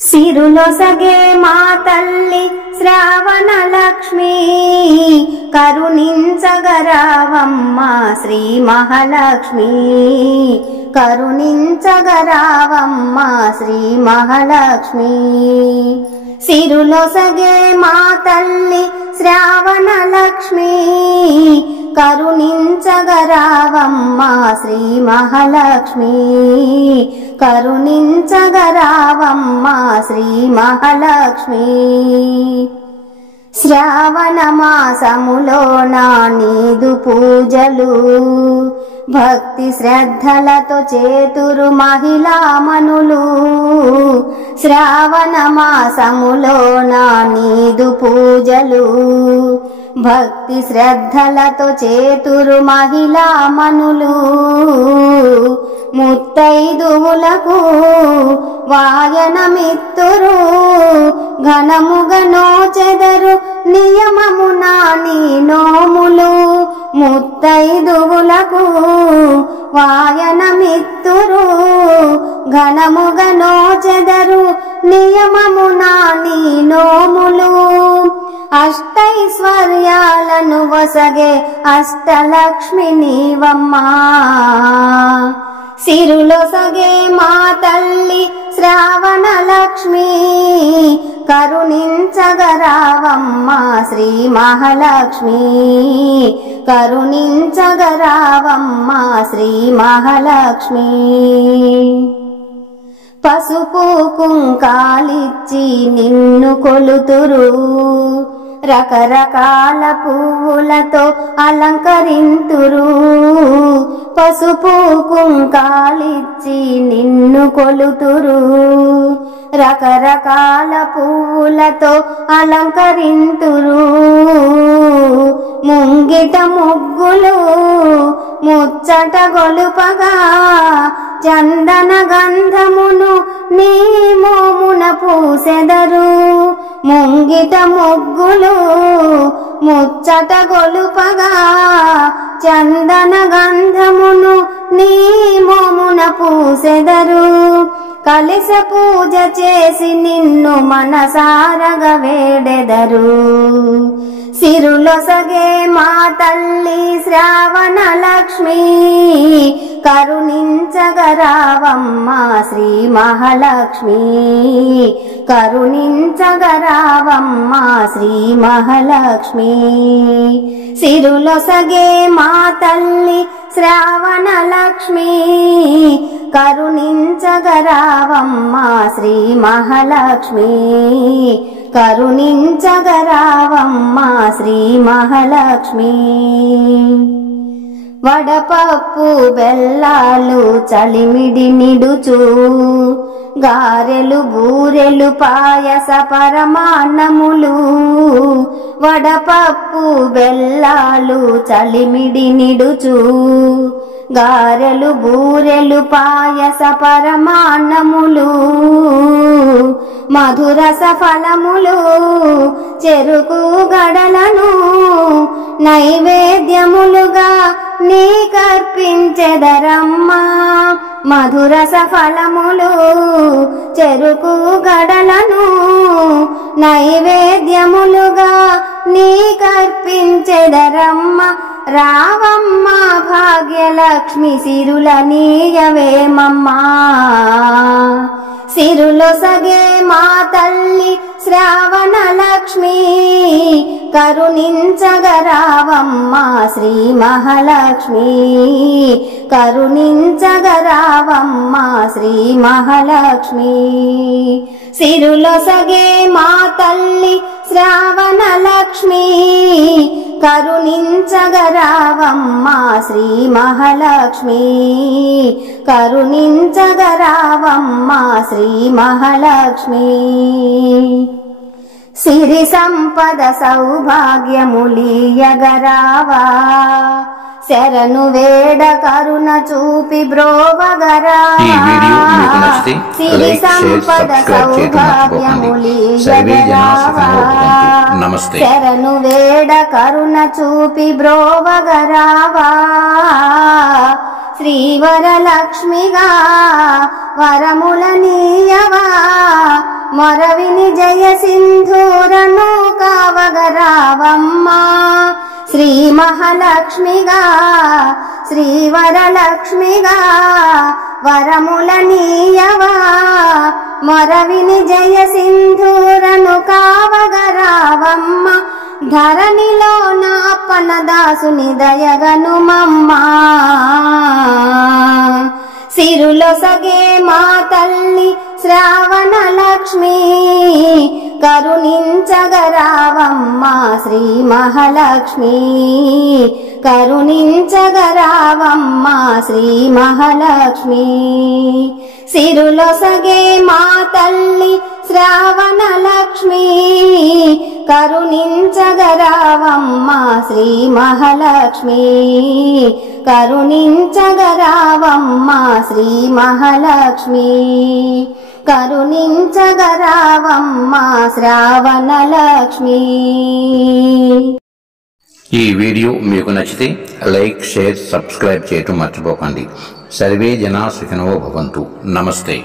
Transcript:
సిరులొసగే మా తల్లి శ్రావణ లక్ష్మి కరుణించగరావమ్మా శ్రీ మహాలక్ష్మి కరుణించగరావమ్మా శ్రీ మహాలక్ష్మి సిరులొసగే మా తల్లి శ్రావణ లక్ష్మి కరుణించగరావమ్మా శ్రీ మహాలక్ష్మి కరుణించగరావమ్మా శ్రీ మహాలక్ష్మి శ్రావణ మాసములో నీదు పూజలు భక్తి శ్రద్ధలతో చేతురు మహిళామణులు శ్రావణ మాసములో నీదు పూజలు భక్తి శ్రద్ధలతో చేతురు మహిళామణులు ముత్తైదువులకు వాయనమిత్తురు ఘనముగా నోచెదరు నియమమున నీ నోములు ముత్తైదువులకు వాయనమిత్తురు ఘనముగా నోచెదరు నియమమున నీ నోములు అష్టైశ్వర్యాలను వసగే అష్టలక్ష్మి నీవమ్మా సిరులొసగే మా తల్లి శ్రావణ లక్ష్మి కరుణించగరావమ్మా శ్రీ మహాలక్ష్మి కరుణించగరావమ్మా శ్రీ మహాలక్ష్మి పసుపు కుంకాలిచ్చి నిన్ను కొలుతురు రకరకాల పువ్వులతో అలంకరింతురు పసుపు కుంకాలిచ్చి నిన్ను కొలుతురు రకరకాల పువ్వులతో అలంకరింతురు ముంగిట ముగ్గులు ముచ్చట గొలుపగా చందన గంధమును నీ మోమున పూసెదరు ముంగిట ముగ్గులు ముచ్చట గొలుపగా చందన గంధమును నీ మోమున పూసెదరు కలిస పూజ చేసి నిన్ను మనసారగా వేడెదరు సిరులొసగే మా తల్లి శ్రావణ లక్ష్మి కరుణించగరావమ్మా శ్రీ మహాలక్ష్మి కరుణించగరావమ్మా శ్రీ మహాలక్ష్మి సిరులొసగే మా తల్లి శ్రావణ లక్ష్మి కరుణించగరావమ్మా శ్రీ మహాలక్ష్మి కరుణించగరావమ్మా శ్రీ మహాలక్ష్మి వడపప్పు బెల్లాలు చలిమిడి నిడుచు గారెలు బూరెలు పాయస పరమాన్నములు వడపప్పు బెల్లాలు చలిమిడి నిడుచు గారెలు బూరెలు పాయస పరమాన్నములు మధురస ఫలములు చెరుకు గడలను నైవేద్యములుగా నీకర్పించెదరమ్మా మధురస ఫలములు చెరుకు గడలను నైవేద్యములుగా నీకర్పించెదరమ్మా రావమ్మా భాగ్యలక్ష్మి సిరుల నీయవేమమ్మా సిరులొసగే మా తల్లి శ్రావణ లక్ష్మి కరుణించగరావమ్మా శ్రీ మహాలక్ష్మి కరుణించగరావమ్మా శ్రీ మహాలక్ష్మి సిరులొసగే మా తల్లి శ్రావణ లక్ష్మి కరుణించగరావమ్మా శ్రీ మహాలక్ష్మి కరుణించగరావమ్మా శ్రీ మహాలక్ష్మి సిరి సంపద సౌభాగ్యములీయగరావా శరణు వేడ కరుణ చూపి బ్రోవగరావా సిరి సంపద సౌభాగ్యములీయగరావా శరణు వేడ కరుణ చూపి బ్రోవగరావా శ్రీవరలక్ష్మిగా వరములనీయవా మొరవిని జయ సింధూరను కావగరావమ్మా శ్రీ మహాలక్ష్మిగా శ్రీవరలక్ష్మిగా వరములనీయవా మొరవిని జయ సింధూరను కావగరావమ్మ ధరణిలో నా పనదాసుని దయగనుమమ్మా సిరులో సగే మా తల్లి శ్రావణ లక్ష్మి కరుణించగరావమ్మా శ్రీ మహాలక్ష్మి కరుణించగరావమ్మా శ్రీ మహాలక్ష్మి సిరులో సగే మా తల్లి శ్రావణ లక్ష్మి కరుణించగరావమ్మా శ్రీ మహాలక్ష్మి కరుణించగరావమ్మా శ్రీ మహాలక్ష్మి కరుణించగరావమ్మా శ్రావణ లక్ష్మి. ఈ వీడియో మీకు నచ్చితే లైక్, షేర్, సబ్స్క్రైబ్ చేయటం మర్చిపోకండి. సర్వే జనా సుఖినో భవంతు. నమస్తే.